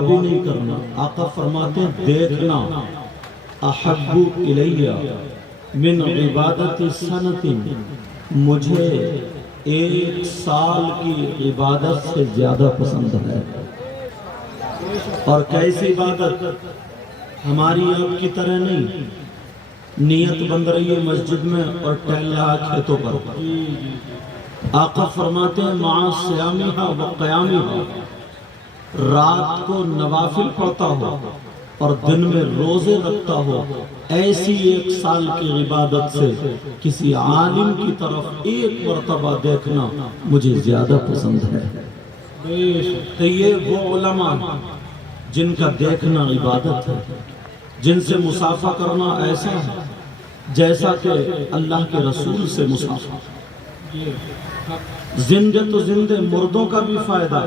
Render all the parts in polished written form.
بھی نہیں کرنا. آقا فرماتے ہیں دیکھنا احب الیہ من عبادت سنت، مجھے ایک سال کی عبادت سے زیادہ پسند ہے. اور کیسی عبادت؟ ہماری آپ کی طرح نہیں نیت بن رہی ہے مسجد میں اور ٹہل رہا کھیتوں پر. آقا فرماتے ہیں مع صیامھا و قیامھا، رات کو نوافل پڑھتا ہو اور دن میں روزے رکھتا ہو، ایسی ایک سال کی عبادت سے کسی عالم کی طرف ایک مرتبہ دیکھنا مجھے زیادہ پسند ہے. تو یہ وہ علماء جن کا دیکھنا عبادت ہے، جن سے مصافحہ کرنا ایسا ہے جیسا کہ اللہ کے رسول سے مصافحہ. زندے تو زندے، مردوں کا بھی فائدہ.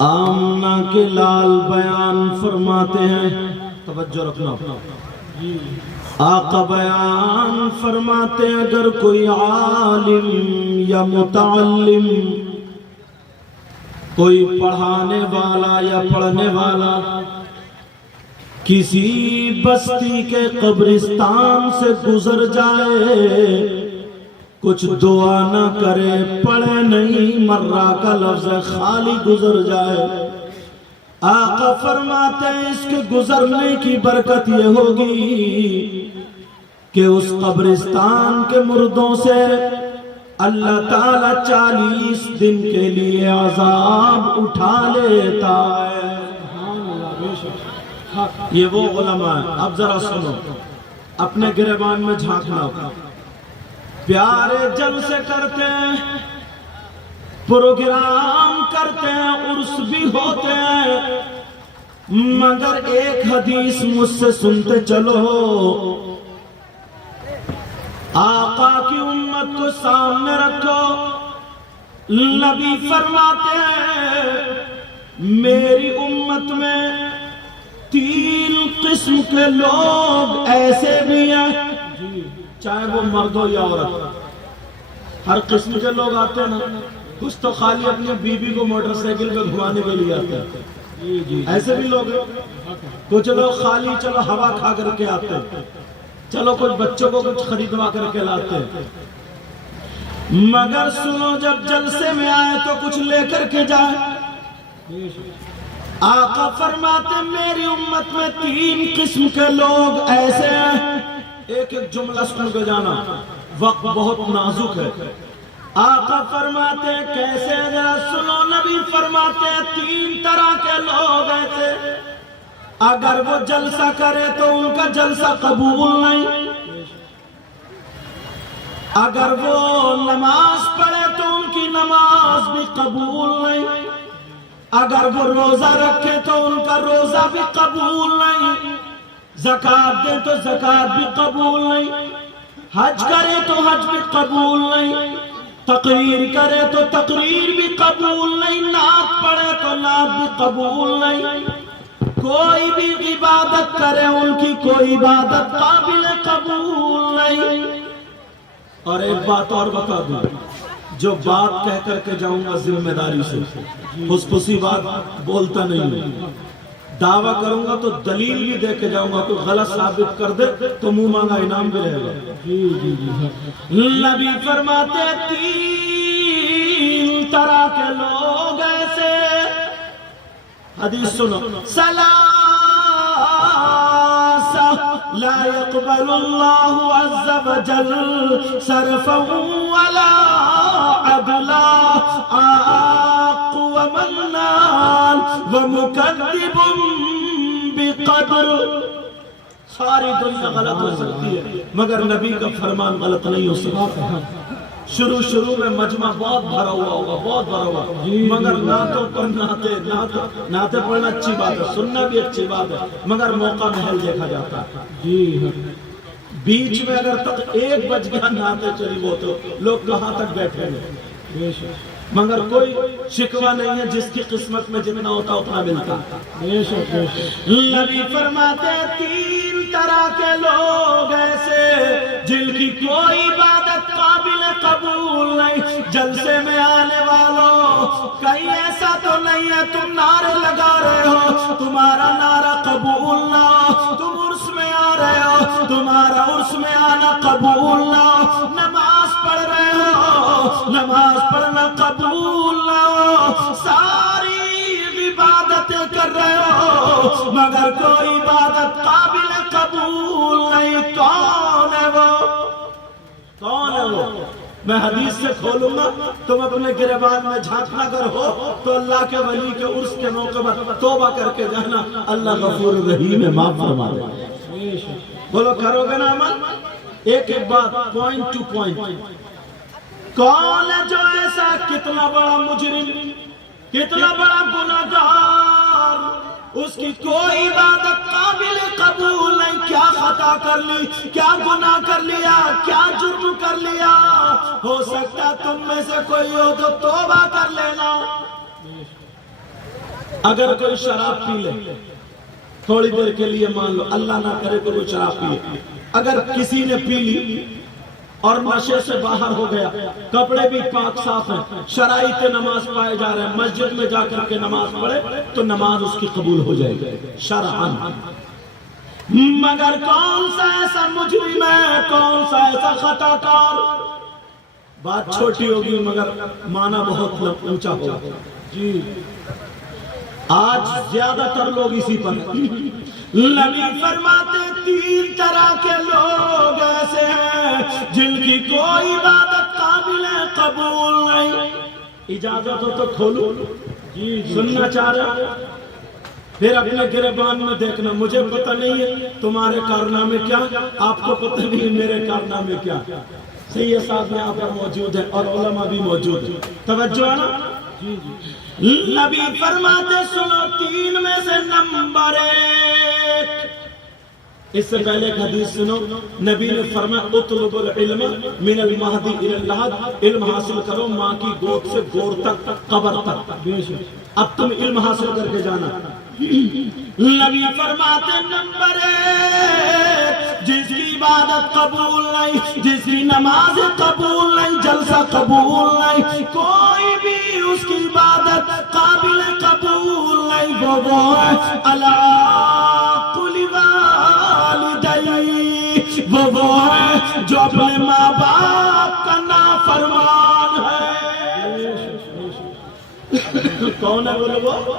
آمنہ کے لال بیان فرماتے ہیں، توجہ رکھنا، آقا بیان فرماتے ہیں اگر کوئی عالم یا متعلم، کوئی پڑھانے والا یا پڑھنے والا کسی بستی کے قبرستان سے گزر جائے، کچھ دعا نہ کرے، پڑھے نہیں، مرہ کا لفظ خالی گزر جائے، آقا فرماتے ہیں اس کے گزرنے کی برکت یہ ہوگی کہ اس قبرستان کے مردوں سے اللہ تعالیٰ 40 دن کے لیے عذاب اٹھا لیتا ہے. یہ وہ علماء ہیں. اب ذرا سنو، اپنے گریبان میں جھانکنا. پیارے جلسے کرتے ہیں، پروگرام کرتے ہیں، عرس بھی ہوتے ہیں، مگر ایک حدیث مجھ سے سنتے چلو. آقا کی امت کو سامنے رکھو، نبی فرماتے ہیں میری امت میں 3 قسم کے لوگ ایسے بھی ہیں، چاہے وہ مرد ہو یا عورت. ہر قسم کے لوگ آتے ہیں نا، کچھ تو خالی اپنی بیوی کو موٹر سائیکل پہ گھمانے کے لیے آتے ہیں، ایسے بھی لوگ ہیں. کچھ لوگ خالی چلو ہوا کھا کر کے آتے ہیں، چلو کچھ بچوں کو کچھ خریدوا کر کے لاتے ہیں. مگر سنو، جب جلسے میں آئے تو کچھ لے کر کے جائے. آقا فرماتے میری امت میں 3 قسم کے لوگ ایسے ہیں. ایک ایک جملہ سن کے جانا، وقت بہت نازک ہے. آقا فرماتے ہیں کیسے؟ ذرا سنو. نبی فرماتے ہیں 3 طرح کے لوگ ایسے، اگر وہ جلسہ کرے تو ان کا جلسہ قبول نہیں، اگر وہ نماز پڑھے تو ان کی نماز بھی قبول نہیں، اگر وہ روزہ رکھے تو ان کا روزہ بھی قبول نہیں، زکوٰۃ دے تو زکوٰۃ بھی قبول نہیں، حج کرے تو حج بھی قبول نہیں، تقریر کرے تو تقریر بھی قبول نہیں، نعت پڑھے تو نعت بھی قبول نہیں. کوئی بھی عبادت کرے ان کی کوئی عبادت قابل قبول نہیں. اور ایک بات اور بتا دوں، جو بات کہہ کر کے جاؤں گا ذمہ داری سے، پھسی بات بولتا نہیں ہوں. دعویٰ کروں گا تو دلیل بھی دے کے جاؤں گا، کوئی غلط ثابت کر دے تو منہ مانگا انعام بھی رہے گا. نبی فرماتے 3 طرح کے لوگ ایسے، حدیث سنو. ثلاثة لا يقبل الله عز وجل صرفا ولا عدلا، عاق ومنان ومكذب بقدر. ساری دنیا غلط ہو سکتی ہے مگر نبی کا فرمان غلط نہیں ہو سکتا. شروع میں مجمع بہت بھرا ہوا ہوگا، بہت بھرا ہوا، مگر نعتوں پر نعتیں پڑھنا اچھی بات ہے، سننا بھی اچھی بات ہے، مگر موقع محل دیکھا جاتا ہے. بیچ میں اگر تک 1 بج گیا نعتیں چلی وہ تو لوگ کہاں تک بیٹھیں گے. مگر کوئی شکوہ نہیں ہے، جس کی قسمت میں جتنا ہوتا اتنا ملتا. نبی فرماتے 3 طرح کے لوگ ایسے جن کی کوئی عبادت قابل قبول نہیں. جلسے میں آنے والوں کہیں ایسا تو نہیں ہے تم نعرے لگا رہے ہو تمہارا نعرہ قبول نہ ہو، تم عرس میں آ رہے ہو تمہارا عرس میں آنا قبول نہ ہو، نماز پڑھ رہے ہو نماز پڑھنا قبول نہ ہو، ساری عبادتیں کر رہے ہو مگر کوئی عبادت قابل قبول نہیں، کون ہے وہ؟ کون ہے وہ؟ میں حدیث سے کھولوں گا، تم اپنے گریبان میں جھانکنا اگر ہو تو اللہ کے ولی کے عرس کے موقع پر توبہ کر کے جانا، اللہ غفور رحیم ہے، معاف فرما دے۔ بولو کرو گے نا عمل؟ ایک ایک بات، پوائنٹ ٹو پوائنٹ۔ کون ہے جو ایسا کتنا بڑا مجرم، کتنا بڑا گناہگار، اس کی کوئی عبادت قابل قبول نہیں، کیا خطا کر لی، کیا گناہ کر لیا، کیا جرم کر لیا، ہو سکتا تم میں سے کوئی ہو تو توبہ کر لینا۔ اگر کوئی شراب پی لے تھوڑی دیر کے لیے، مان لو اللہ نہ کرے تو وہ شراب پی لے، اگر کسی نے پی لی اور نشے سے باہر ہو گیا، کپڑے بھی پاک صاف ہیں، شرائط نماز پائے جا رہے ہیں، مسجد میں جا کر کے نماز پڑھے تو نماز اس کی قبول ہو جائے گی شرعاً۔ مگر کون سا ایسا مجرم ہے، کون سا ایسا خطا کار، بات چھوٹی ہوگی مگر معنی بہت اونچا ہوگا۔ جی آج زیادہ تر لوگ اسی پر ہیں۔ نبی فرماتے تین طرح کے لوگ ایسے ہیں جن کی کوئی عبادت قابل قبول نہیں۔ اجازت ہو تو کھولو، سننا چاہ رہے ہیں؟ پھر اپنے گریبان میں دیکھنا، مجھے پتہ نہیں ہے تمہارے کارنامے کیا، آپ کو پتہ نہیں ہے میرے کارنامے کیا۔ سید صاحب یہاں پر موجود ہیں اور علماء بھی موجود ہیں، توجہ ہے نا؟ نبی فرماتے سنو تین میں سے نمبر ایک، اس سے پہلے ایک حدیث سنو، نبی نے فرمایا اطلب العلم من المہدی الی اللحد، علم حاصل کرو ماں کی گود سے گور تک، قبر تک۔ اب تم علم حاصل کر کے جانا۔ نبی فرماتے نمبر ایک، جس کی عبادت قبول نہیں، جس کی نماز قبول نہیں، جلسہ قبول نہیں، کوئی بھی اس کی عبادت قابل قبول نہیں، وہ ہے اللہ کل والدی، وہ ہے جو اپنے ماں باپ کا نافرمان ہے۔ کون ہے وہ لوگ؟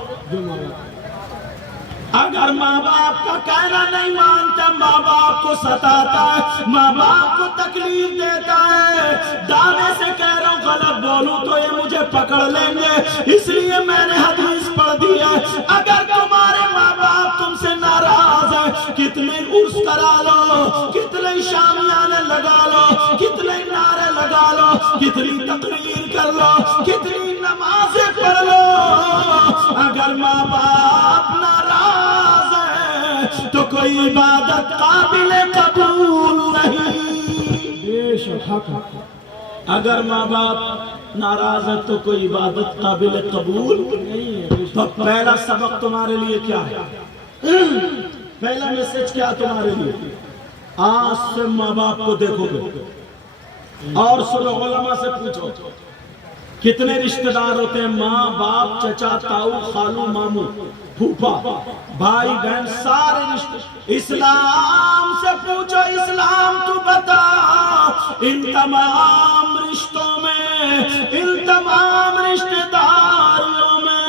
اگر ماں باپ کا کہنا نہیں مانتا، ماں باپ کو ستاتا ہے، ماں باپ کو تکلیف دیتا ہے، دعوے سے کہہ رہا ہوں غلط بولوں تو یہ مجھے پکڑ لیں گے، اس لیے میں نے حدیث پڑھ دی ہے۔ اگر تمہارے ماں باپ تم سے ناراض ہے، کتنے عرس کرا لو، کتنے شامیانے لگا لو، کتنے نعرے لگا لو، کتنی تقریر کر لو، کتنی نمازیں پڑھ لو، اگر ماں باپ ناراض ہے تو کوئی عبادت قابل قبول نہیں۔ اگر ماں باپ ناراض ہے تو کوئی عبادت قابل قبول نہیں۔ تو پہلا سبق تمہارے لیے کیا ہے؟ پہلا میسج کیا تمہارے لیے؟ آج سے ماں باپ کو دیکھو گے اور سنو، علماء سے پوچھو کتنے رشتہ دار ہوتے ہیں، ماں باپ چچا تاؤ خالو ماموں پھوپھا بھائی بہن سارے رشتے۔ اسلام سے پوچھو، اسلام تو بتا ان تمام رشتوں میں، ان تمام رشتہ داریوں میں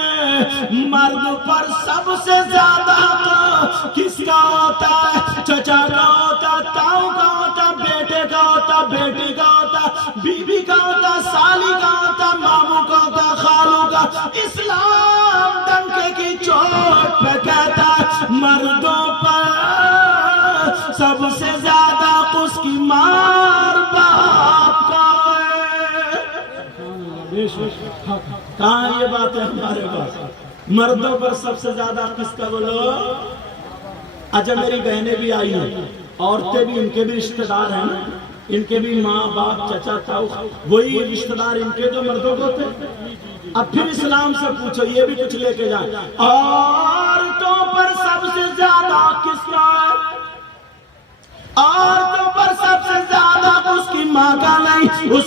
مرد پر سب سے زیادہ کس کا ہوتا ہے؟ چچا کا ہوتا، تاؤ کا ہوتا، بیٹے کا ہوتا، بیٹی کا ہوتا، بیوی کا ہوتا، سالی کا ہوتا، ماموں کا ہوتا، خالو کا۔ اسلام ڈنکے کی چوٹ پہ کہتا ہے مردوں پر سب سے زیادہ اس کی مار باپ کا ہے۔ کہاں یہ بات ہے ہمارے پاس؟ مردوں پر سب سے زیادہ کس کا بولو؟ اچھا میری بہنیں بھی آئی ہیں، عورتیں بھی، ان کے بھی رشتہ دار ہیں نا، ان کے بھی ماں باپ چچا تاؤ وہی رشتہ دار ان کے جو مردوں کو تھے۔ اب پھر اسلام سے پوچھو، یہ بھی کچھ لے کے جائیں، عورتوں پر سب سے زیادہ کس کا ہے؟ عورتوں پر سب سے زیادہ اس کی ماں کا نہیں، اس